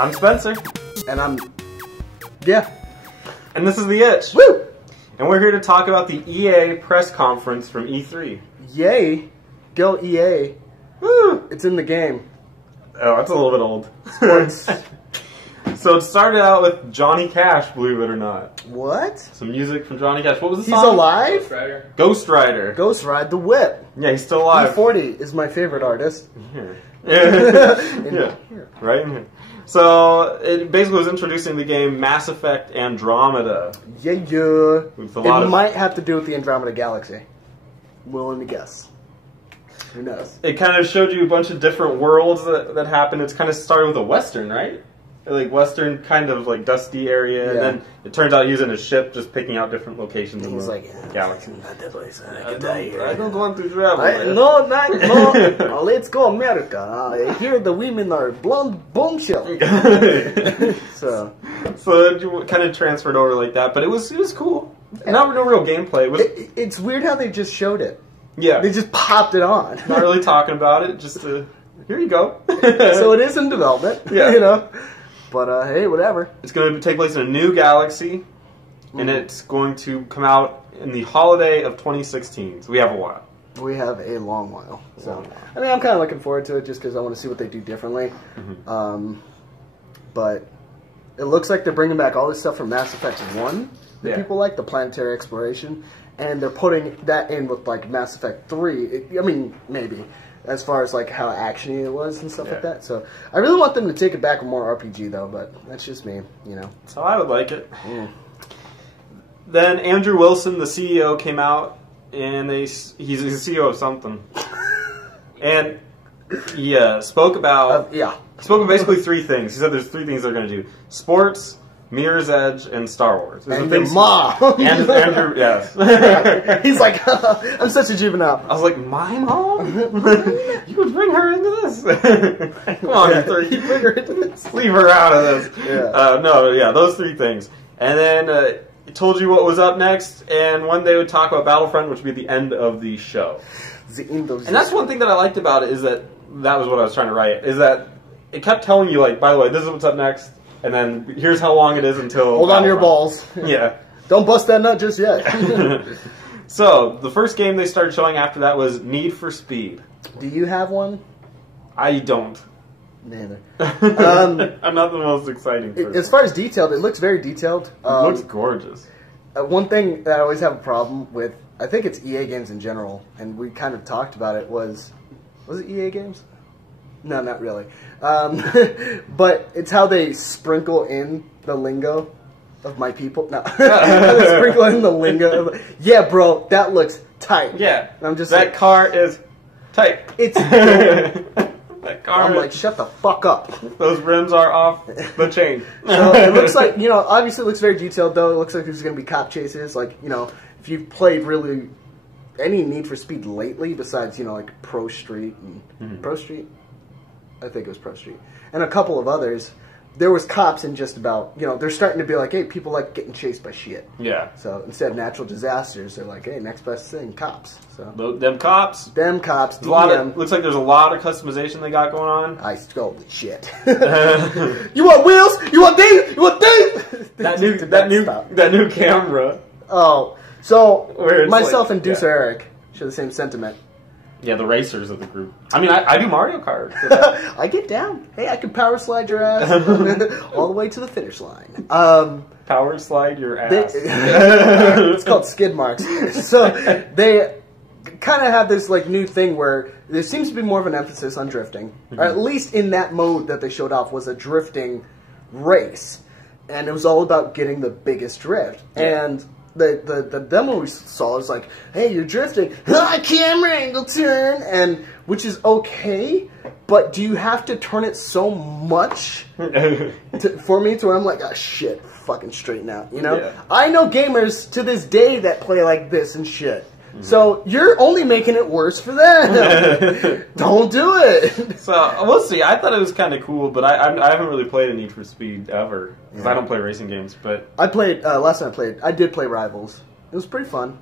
I'm Spencer. And I'm... Yeah. And this is The Itch. Woo! And we're here to talk about the EA press conference from E3. Yay. Go EA. Woo! It's in the game. Oh, that's a little bit old. Sports. So it started out with Johnny Cash, believe it or not. What? Some music from Johnny Cash. What was the He's song? alive? Ghost Rider. Ghost Rider. Ghost Ride the Whip. Yeah, he's still alive. E40 is my favorite artist. Here. Yeah. Right in here. So it basically was introducing the game Mass Effect Andromeda. Yeah. With a lot It of... might have to do with the Andromeda Galaxy. Willing to guess. Who knows? It kind of showed you a bunch of different worlds that happened. It's kind of started with a Western, right? Like Western kind of like dusty area, and then it turns out using a ship, just picking out different locations in He's the like, yeah, galaxy. not that place. I don't want to travel. No. Let's go America. Here the women are blonde bombshell. So it kind of transferred over like that, but it was cool. Not no real gameplay. It was, it's weird how they just showed it. yeah, They just popped it on. not really talking about it. Just here you go. So it is in development. Yeah. You know. But hey, whatever. It's going to take place in a new galaxy, and it's going to come out in the holiday of 2016. So we have a while. We have a long while. So I mean, I'm kind of looking forward to it just because I want to see what they do differently. But it looks like they're bringing back all this stuff from Mass Effect 1 that people like, the planetary exploration, and they're putting that in with like Mass Effect 3. I mean, maybe. As far as like how actiony it was and stuff like that. So I really want them to take it back with more RPG though, but that's just me, you know. So I would like it. Then Andrew Wilson, the CEO, came out, and he's the CEO of something, and he spoke about spoke of basically three things. He said there's three things they're going to do: sports, Mirror's Edge, and Star Wars. And the mom. Andrew, yes. He's like, I'm such a juvenile. I was like, my mom? You would bring her into this? Come on, You bring her into this. leave her out of this. Yeah. Those three things. And then it told you what was up next, and one day would talk about Battlefront, which would be the end of the show. And that's one thing that I liked about it, is that was what I was trying to write, is that it kept telling you, like, by the way, this is what's up next. And then here's how long it is until... Hold on to your balls. Yeah. Don't bust that nut just yet. So, the first game they started showing after that was Need for Speed. Do you have one? I don't. Neither. I'm not the most exciting person. As far as detailed, it looks very detailed. It looks gorgeous. One thing that I always have a problem with, I think it's EA games in general, and we kind of talked about it, was it EA games? No, not really. But it's how they sprinkle in the lingo of my people. No. How they sprinkle in the lingo of, yeah, bro, that looks tight. Yeah. And I'm just that like, car is tight. It's that car I'm like, shut the fuck up. Those rims are off the chain. So it looks like, you know, obviously it looks very detailed, though. It looks like there's going to be cop chases. Like, you know, if you've played really any Need for Speed lately, besides, you know, like Pro Street and Pro Street? I think it was Pro Street. And a couple of others. There was cops in just about, you know, they're starting to be like, hey, people like getting chased by shit. Yeah. So instead of natural disasters, they're like, hey, next best thing, cops. So them cops. Them cops, Looks like there's a lot of customization they got going on. I stole the shit. You want wheels? You want these? You want these? that new camera. Oh. So myself like, and Deucer Eric share the same sentiment. Yeah, the racers of the group. I mean, I do Mario Kart. I get down. Hey, I can power slide your ass all the way to the finish line. Power slide your ass. It's called skid marks. So they kind of have this like new thing where there seems to be more of an emphasis on drifting, or at least in that mode that they showed off was a drifting race, and it was all about getting the biggest drift. And the demo we saw was like, hey, you're drifting, camera angle turn, and which is okay, but do you have to turn it so much for me to where I'm like, oh shit, fucking straighten out, you know? Yeah. I know gamers to this day that play like this and shit. So you're only making it worse for them. Don't do it. So we'll see. I thought it was kind of cool, but I haven't really played a Need for Speed ever because I don't play racing games. But I played last time I did play Rivals. It was pretty fun.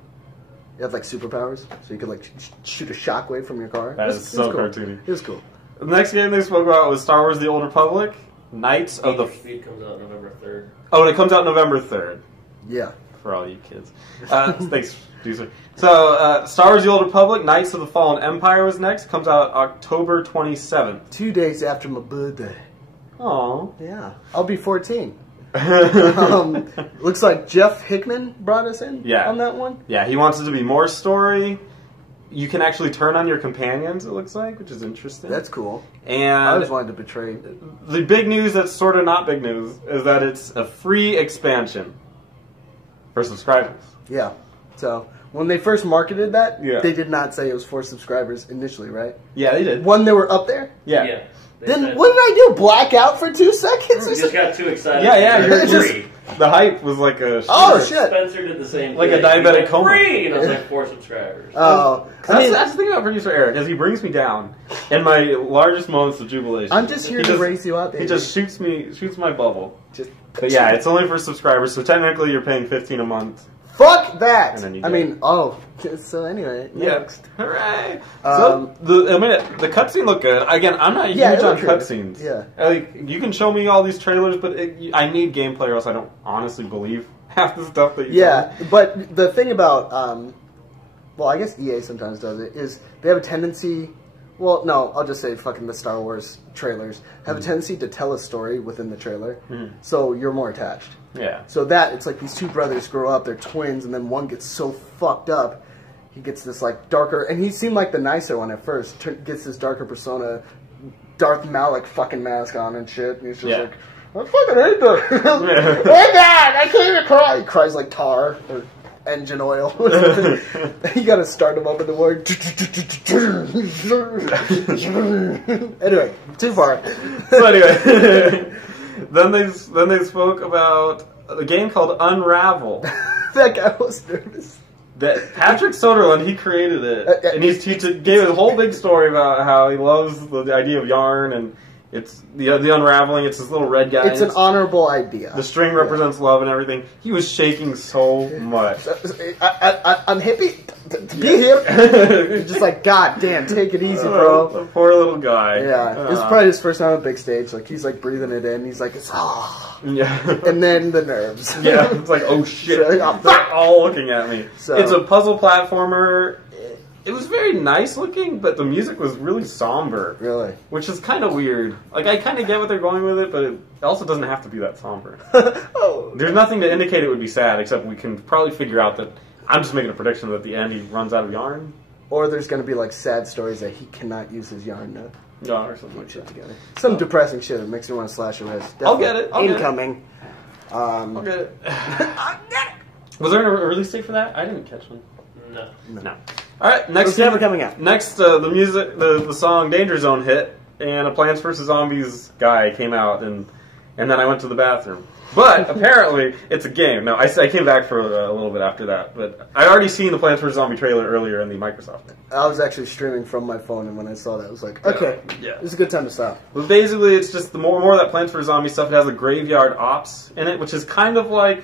You have like superpowers, so you could like shoot a shockwave from your car. That is so cool. cartoony. It was cool. The next game they spoke about was Star Wars: The Old Republic, Knights of Need the... for Speed comes out November 3rd. Oh, and it comes out November 3rd. Yeah. For all you kids. Thanks, producer. So, Star Wars The Old Republic, Knights of the Fallen Empire was next. Comes out October 27th. 2 days after my birthday. Aww. Yeah. I'll be 14. Looks like Jeff Hickman brought us in on that one. Yeah, he wants it to be more story. You can actually turn on your companions, it looks like, which is interesting. That's cool. And I always wanted to betray. The big news that's sort of not big news is that it's a free expansion for subscribers. Yeah. So, when they first marketed that, Yeah. they did not say it was for subscribers initially, right? Yeah, they did. When they were up there? Yeah. Then what did I do? Black out for 2 seconds? You just got too excited. Yeah, you're free. the hype was like a... Oh, shit. Spencer did the same Like thing. a diabetic He went coma. free! And I was like, 4 subscribers. Oh. That's the thing about producer Eric, is he brings me down in my largest moments of jubilation. I'm just here to raise you up, baby. He just shoots my bubble. But yeah, it's only for subscribers, so technically you're paying $15 a month. Fuck that! And then you I get mean, so anyway. Next. Yeah. Hooray! So, the cutscene looked good. Again, I'm not huge on cutscenes. Yeah. Like, you can show me all these trailers, but I need gameplay or else I don't honestly believe half the stuff that you tell me. But the thing about, well, I guess EA sometimes does it, is they have a tendency... Well, no, I'll just say fucking the Star Wars trailers have a tendency to tell a story within the trailer, so you're more attached. Yeah. So it's like these two brothers grow up, they're twins, and then one gets so fucked up, he gets this like darker, and he seemed like the nicer one at first, gets this darker persona, Darth Malak fucking mask on and shit, and he's just like, I fucking hate this. Oh my god, I can't even cry. He cries like tar or engine oil. You gotta start him up in the word. Anyway, too far. So anyway, then they spoke about a game called Unravel. That guy was nervous. That Patrick Soderlund, he created it, and he gave a whole big story about how he loves the idea of yarn, and it's the unraveling. It's this little red guy. It's an honorable idea. The string represents love and everything. He was shaking so much. I'm hippie. To be hip. Just like, God damn, take it easy, bro. The poor little guy. Yeah, it was probably his first time on a big stage. Like he's like breathing it in. He's like, yeah. And then the nerves. Yeah, it's like, oh shit, they're all looking at me. So, it's a puzzle platformer. It was very nice looking, but the music was really somber. Really? Which is kind of weird. Like, I kind of get what they're going with it, but it also doesn't have to be that somber. Oh. There's nothing to indicate it would be sad, except we can probably figure out that... I'm just making a prediction that at the end he runs out of yarn. Or there's going to be, like, sad stories that he cannot use his yarn to Yeah, or something put shit together. Some depressing shit that makes me want to slash your wrist. I'll get it. Incoming. I'll get it. I'll get it. Was there a release date for that? I didn't catch one. No. All right, next. It's never coming out. Next, the music, the song "Danger Zone" hit, and a Plants vs Zombies guy came out, and then I went to the bathroom. But apparently, it's a game. No, I came back for a little bit after that, but I already seen the Plants vs Zombie trailer earlier in the Microsoft thing. I was actually streaming from my phone, and when I saw that, I was like, okay, it's a good time to stop. But basically, it's just the more of that Plants vs Zombie stuff. It has a graveyard ops in it, which is kind of like,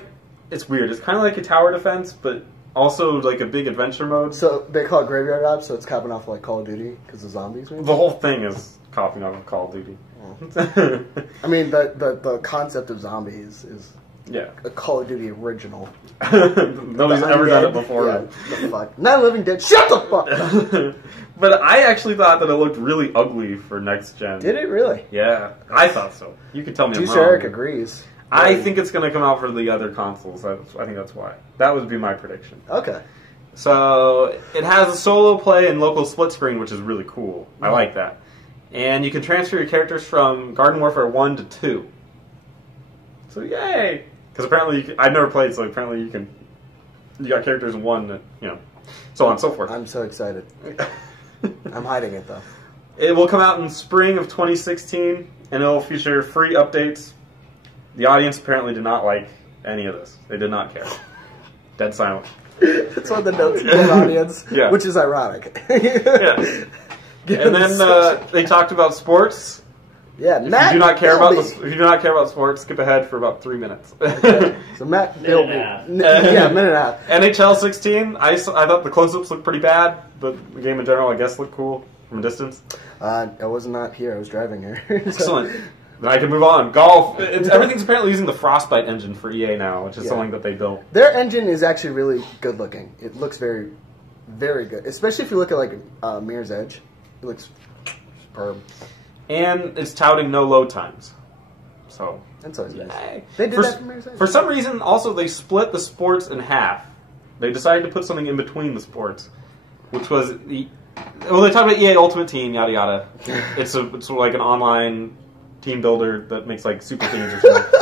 it's weird. It's kind of like a tower defense, but also like a big adventure mode. So they call it Graveyard Ops, so it's copying off like Call of Duty because of zombies. Maybe? The whole thing is copying off of Call of Duty. I mean, the concept of zombies is a Call of Duty original. Nobody's ever done it before. Yeah, the fuck. Not Living Dead. Shut the fuck up. But I actually thought that it looked really ugly for next gen. Did it really? Yeah, I thought so. You could tell me I'm wrong. Eric agrees. I think it's going to come out for the other consoles. I think that's why. That would be my prediction. Okay. So it has a solo play and local split screen, which is really cool. I like that. And you can transfer your characters from Garden Warfare 1 to 2. So yay! Because apparently, I've never played, so apparently you got characters in 1, so on and so forth. I'm so excited. I'm hiding it though. It will come out in spring of 2016, and it'll feature free updates. The audience apparently did not like any of this. They did not care. Dead silent. That's one of the notes in the audience, which is ironic. Yeah. And then they talked about sports. Yeah, if you do not care about sports, skip ahead for about 3 minutes. Okay. So Matt Bilby, minute and a half. NHL 16. I thought the close-ups looked pretty bad, but the game in general, I guess, looked cool from a distance. I was not here. I was driving here. Excellent. Then I can move on. Golf. Everything's apparently using the Frostbite engine for EA now, which is Yeah. something that they built. Their engine is actually really good looking. It looks very, very good. Especially if you look at like Mirror's Edge. It looks superb. And it's touting no load times. So That's always nice. Yay. They did for, that for Mirror's Edge. For some reason, also, they split the sports in half. They decided to put something in between the sports, which was the... Well, they talk about EA Ultimate Team, yada yada. It's like an online team builder that makes like super teams or something.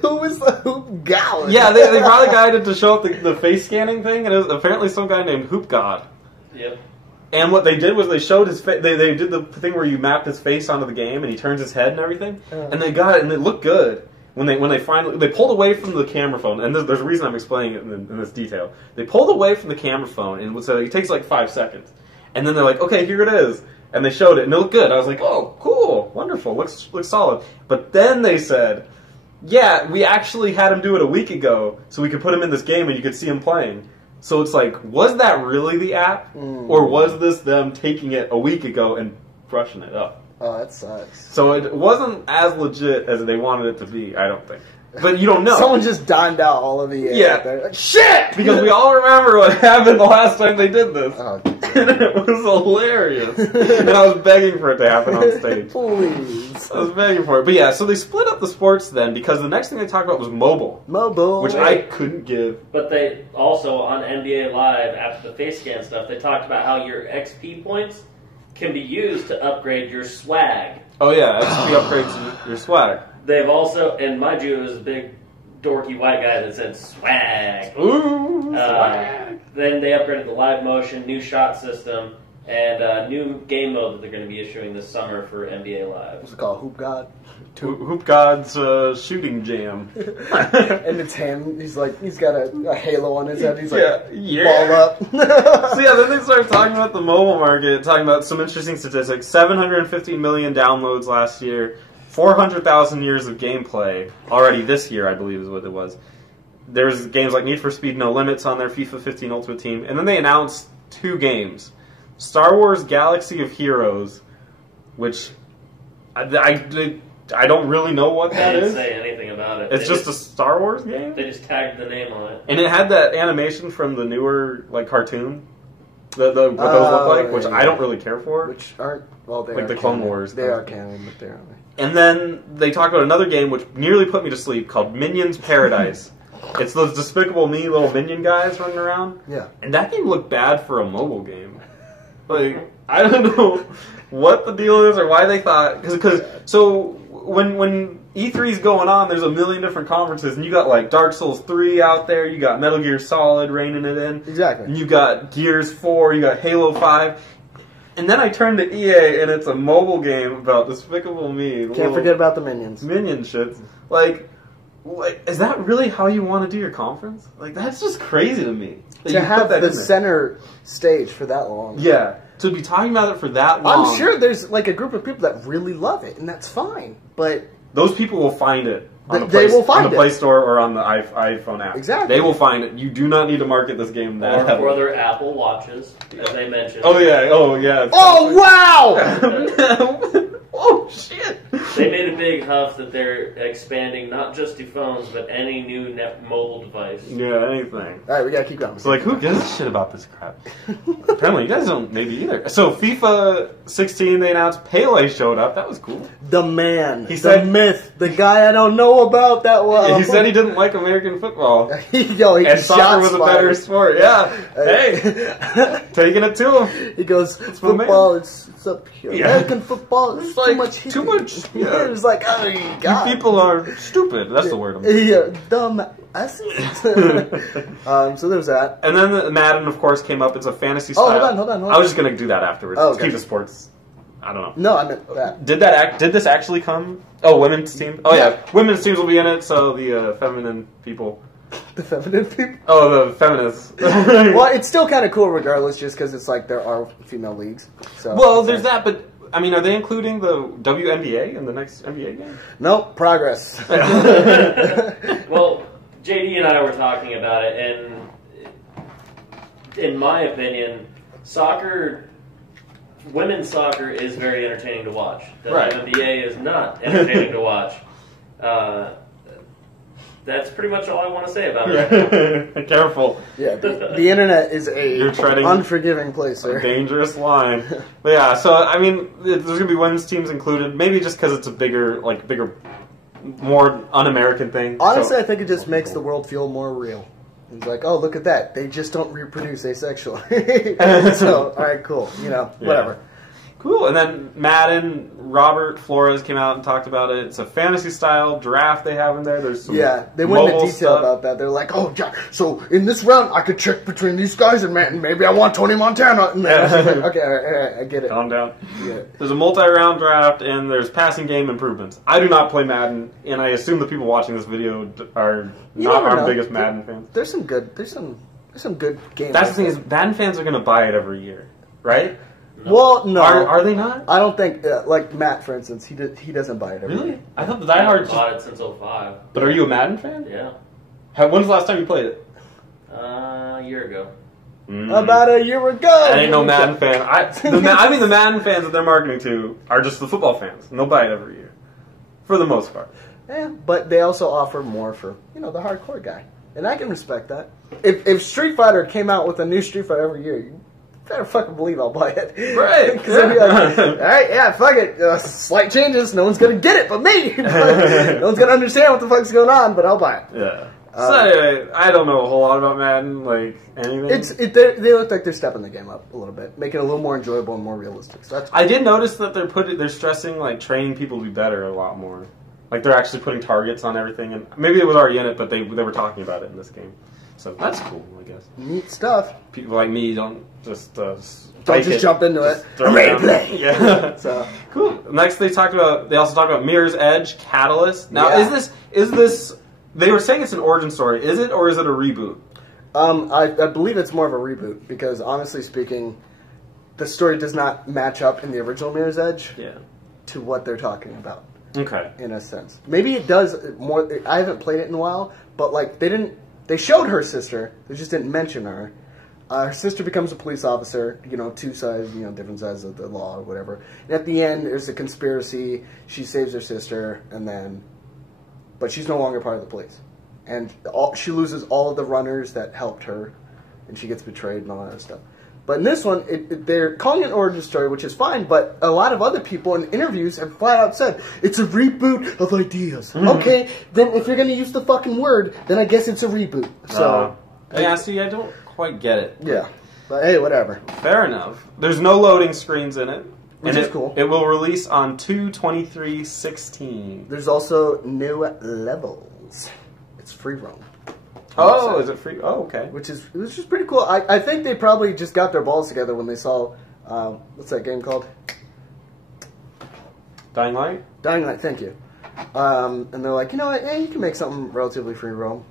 Who was the Hoop God? Yeah, they brought a guy to show up the face scanning thing, and it was apparently some guy named Hoop God. Yep. And what they did was they showed his face. They did the thing where you mapped his face onto the game, and he turns his head and everything. And they got it, and it looked good. When they finally they pulled away from the camera phone, and there's a reason I'm explaining it in this detail. They pulled away from the camera phone, and so it takes like 5 seconds, and then they're like, okay, here it is, and they showed it, and it looked good. I was like, oh, cool, wonderful, looks solid. But then they said, yeah, we actually had him do it a week ago, so we could put him in this game, and you could see him playing. So it's like, was that really the app, or was this them taking it a week ago and brushing it up? Oh, that sucks. So it wasn't as legit as they wanted it to be, I don't think. But you don't know. Someone just dimed out all of the out there. Like, Shit! Because we all remember what happened the last time they did this. oh, And it was hilarious. And I was begging for it to happen on stage. please. I was begging for it. But yeah, so they split up the sports then because the next thing they talked about was mobile. Mobile. Which I couldn't give. But they also, on NBA Live, after the face scan stuff, they talked about how your XP points can be used to upgrade your swag. Oh yeah, XP upgrades your swag. They've also, and mind you, it was a big dorky white guy that said swag. Ooh, swag. Then they upgraded the live motion, new shot system, and a new game mode that they're going to be issuing this summer for NBA Live. What's it called? Hoop God. Hoop God's shooting jam. And it's him. He's got a halo on his head. He's like, yeah. ball up. So yeah, then they started talking about the mobile market, talking about some interesting statistics. 750 million downloads last year, 400,000 years of gameplay already this year, I believe is what it was. There's games like Need for Speed No Limits on their FIFA 15 Ultimate Team, and then they announced 2 games. Star Wars Galaxy of Heroes, which I don't really know what They that didn't is. say anything about it. It's They just a Star Wars game? They just tagged the name on it. And it had that animation from the newer cartoon, what those look like, which I don't really care for. Which aren't, well, they Like are the Clone canon. Wars They kind are of- canon, but they aren't. And then they talked about another game which nearly put me to sleep called Minions Paradise. It's those Despicable Me little minion guys running around. Yeah. And that game looked bad for a mobile game. Like, I don't know what the deal is or why they thought... So when E3's going on, there's a million different conferences, and you got like Dark Souls 3 out there, you got Metal Gear Solid reining it in. Exactly. And you got Gears 4, you got Halo 5. And then I turned to EA, and it's a mobile game about Despicable Me. Can't forget about the minions. Minion shits. Like, is that really how you want to do your conference? Like, that's just crazy to me. that To you have put that the in there. center stage for that long. Yeah. To be talking about it for that long. I'm sure there's like a group of people that really love it, and that's fine. But Those people will find it. On They will find on the it. Play Store or on the iPhone app. Exactly. They will find it. You do not need to market this game that Or heavily. for their Apple Watches, as they mentioned. Oh yeah. oh wow! Oh shit. They made a big huff that they're expanding not just to phones, but any new mobile device. Yeah, anything. All right, we gotta keep going. So like, who gives a shit about this crap? Apparently, you guys don't maybe either. So FIFA 16, they announced Pele showed up. That was cool. The man, He the said- myth, the guy I don't know about that well. He said he didn't like American football. Yo, he And soccer shots was a better fired. sport. Yeah. Hey, taking it to him. He goes, my football, it's up here. Yeah. American football, it's too like, much. too much, yeah. It was like, oh, You God. people are stupid. That's the word. Yeah, dumb asses. So there's that. And then the Madden, of course, came up. It's a fantasy Oh, style. hold on. I was just gonna do that afterwards. Oh, Let's okay. keep the sports. I don't know. No, I meant that. Did this actually come? Oh, women's team. Oh yeah, women's teams will be in it. So the feminine people. The feminine people. Oh, the feminists. Well, it's still kind of cool regardless, just because it's like there are female leagues. So Well, there's that, but I mean, are they including the WNBA in the next NBA game? Nope, progress. Well, JD and I were talking about it, and in my opinion, soccer women's soccer is very entertaining to watch. The Right. WNBA is not entertaining to watch. That's pretty much all I want to say about it. Yeah. Careful. Yeah, the internet is You're treading unforgiving place, A sir. dangerous line. But yeah, so I mean, there's gonna be women's teams included. Maybe just because it's a bigger, more un-American thing. Honestly, So- I think it just makes the world feel more real. It's like, oh, look at that. They just don't reproduce asexually. So, all right, cool. You know, whatever. Cool. And then Madden, Robert Flores came out and talked about it. It's a fantasy-style draft they have in there. There's some Yeah, they went into mobile detail stuff. about that. They're like, oh, yeah, so in this round, I could check between these guys and man, maybe I want Tony Montana. And then I was like, okay, all right, I get it. Calm down. Yeah. There's a multi-round draft, and there's passing game improvements. I do not play Madden, and I assume the people watching this video are You not never our know. biggest Madden fans. There's some good games. That's the thing is, Madden fans are going to buy it every year, right? Well, no. Are they not? I don't think, like Matt, for instance, he doesn't buy it every Really? year. I thought the I haven't diehards. bought it since 05. But are you a Madden fan? Yeah. When's the last time you played it? A year ago. About a year ago. I ain't no Madden fan. I mean, the Madden fans that they're marketing to are just the football fans. And they'll buy it every year, for the most part. Yeah, but they also offer more for, the hardcore guy. And I can respect that. If Street Fighter came out with a new Street Fighter every year, you better fucking believe I'll buy it. Right. 'Cause I'd be like, all right, yeah, fuck it. Slight changes. No one's going to get it but me. No one's going to understand what the fuck's going on, but I'll buy it. Yeah. So anyway, I don't know a whole lot about Madden, like anything. They look like they're stepping the game up a little bit, making it a little more enjoyable and more realistic. So that's I did notice that they're stressing like training people to be better a lot more. Like they're actually putting targets on everything, and maybe it was already in it, but they were talking about it in this game. So that's cool, I guess. neat stuff. People like me don't just Jump into it. throw I'm it ready to down. play. Yeah. So Cool. Next, they also talked about Mirror's Edge, Catalyst. Now, Yeah. is this? They were saying it's an origin story. Is it, or is it a reboot? I believe it's more of a reboot because honestly speaking, the story does not match up in the original Mirror's Edge Yeah. to what they're talking about. Okay. In a sense, maybe it does more. I haven't played it in a while, but like they showed her sister. They just didn't mention her. Her sister becomes a police officer. Two sides, different sides of the law or whatever. And at the end, there's a conspiracy. She saves her sister, but she's no longer part of the police, and she loses all of the runners that helped her, and she gets betrayed and all that stuff. But in this one, they're calling it an origin story, which is fine, but a lot of other people in interviews have flat out said, it's a reboot of ideas. Okay, then if you're going to use the fucking word, then I guess it's a reboot. So, yeah, see, I don't quite get it. yeah. But hey, whatever. Fair enough. There's no loading screens in it. Which is cool. It will release on 2/23/16. There's also new levels. It's free roam. Oh, is it free? Oh, okay. Which is pretty cool. I think they probably just got their balls together when they saw, what's that game called? Dying Light? Dying Light, thank you. And they're like, you know what, you can make something relatively free roam.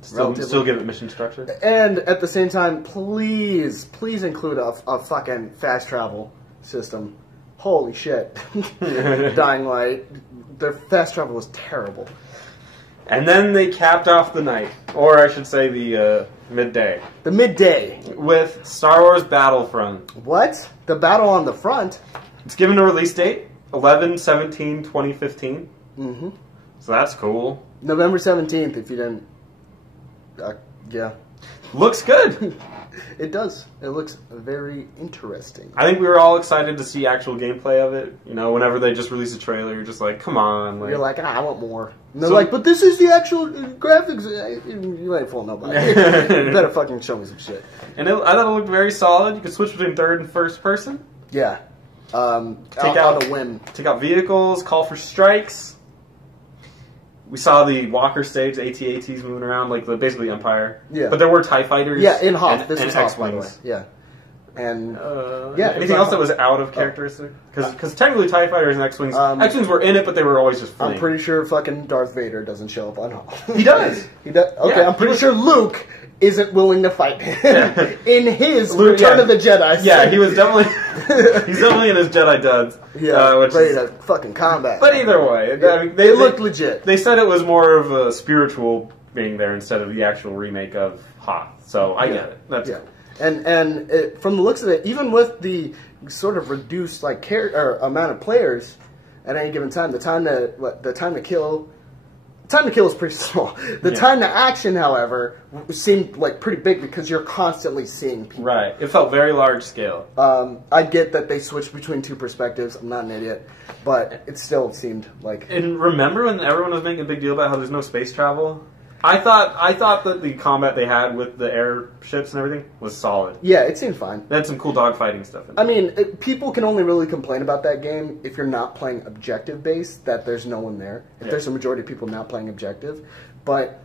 Still give it mission structure? And at the same time, please include a fucking fast travel system. Holy shit. Dying Light. Their fast travel was terrible. And then they capped off the night, or I should say the midday, The midday. with Star Wars Battlefront. What? The battle on the front? It's given a release date, 11/17/2015. Mm-hmm. So that's cool. November 17th, if you didn't... yeah. Looks good. It does. It looks very interesting. I think we were all excited to see actual gameplay of it. Whenever they just release a trailer, you're just like, come on. You're like, I want more. And they're like, but this is the actual graphics. You ain't fooling nobody. You better fucking show me some shit. And I thought it looked very solid. You could switch between third and first person. Yeah. On out a whim. Take out vehicles, call for strikes. We saw the Walker stage, the AT-ATs moving around, like basically Empire. Yeah. But there were TIE fighters. Yeah, in Hoth. And, This and was Hoth, by the way. X-Wings. Yeah. And Yeah. it was Anything on else that Hoth. was out of characteristic? Because technically TIE fighters and X-Wings, X-Wings were in it, but they were always just I'm fleeing. pretty sure fucking Darth Vader doesn't show up on Hoth. He does. He does. Okay, Yeah, I'm pretty he sure Luke isn't willing to fight him in his Luke, Return yeah. of the Jedi. Yeah, he was definitely he's definitely in his Jedi duds. Yeah, which ready is, to fucking combat. but either way, I mean, They looked legit. They said it was more of a spiritual being there instead of the actual remake of Hoth. So I get it. That's Yeah. cool. And from the looks of it, even with the sort of reduced like amount of players at any given time, the time to kill is pretty small. The time to action, however, seemed like pretty big because you're constantly seeing people. Right. It felt very large scale. I get that they switched between two perspectives. I'm not an idiot, but it still seemed like. And remember when everyone was making a big deal about how there's no space travel? I thought that the combat they had with the airships and everything was solid. Yeah, it seemed fine. They had some cool dogfighting stuff in it. I mean, people can only really complain about that game if you're not playing objective-based, that there's no one there. If there's a majority of people not playing objective. But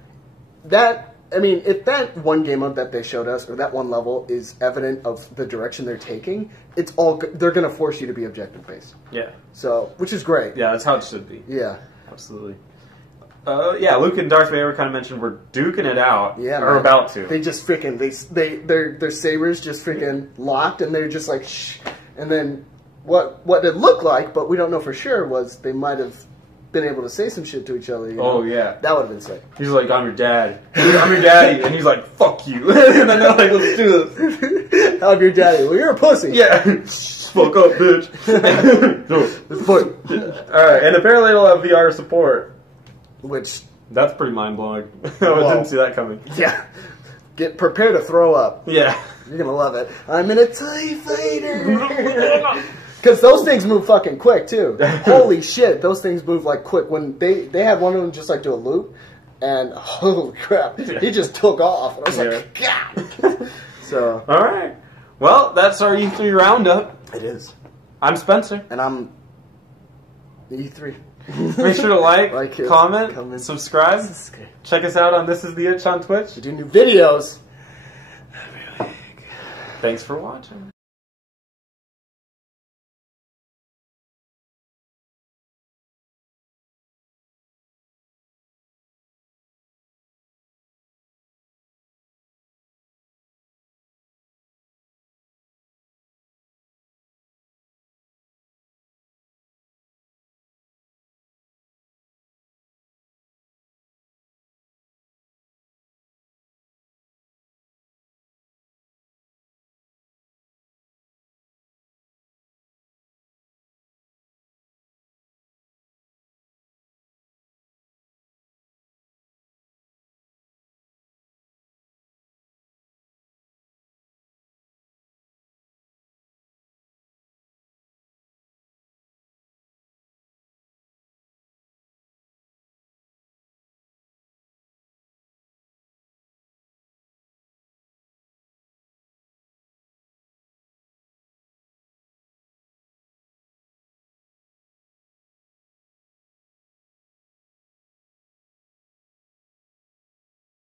that, I mean, if that one game mode that they showed us, or that one level, is evident of the direction they're taking, it's all, they're going to force you to be objective-based. Yeah. So, which is great. Yeah, that's how it should be. Yeah. Absolutely. Yeah, Luke and Darth Vader kind of mentioned we're duking it out. Yeah, or man. about to. They just freaking their sabers just freaking locked, and they're just like shh. And then what it looked like, but we don't know for sure, was they might have been able to say some shit to each other. You know? Oh yeah, that would have been sick. He's like, "I'm your dad. I'm your daddy," and he's like, "Fuck you." And then they're like, "Let's do this." I'm your daddy. Well, you're a pussy. Yeah. Fuck up, bitch. All right, and apparently it'll have VR support. Which that's pretty mind blowing. I didn't see that coming. Yeah, get prepared to throw up. Yeah, you're gonna love it. I'm in a TIE fighter. Because those things move fucking quick too. Holy shit, those things move like quick. When they had one of them just like do a loop, and holy crap, he just took off. And I was like, God. So all right, well that's our E3 roundup. It is. I'm Spencer, and I'm E3. Make sure to like comment, subscribe. Check us out on This Is The Itch on Twitch. We do new videos. Thanks for watching.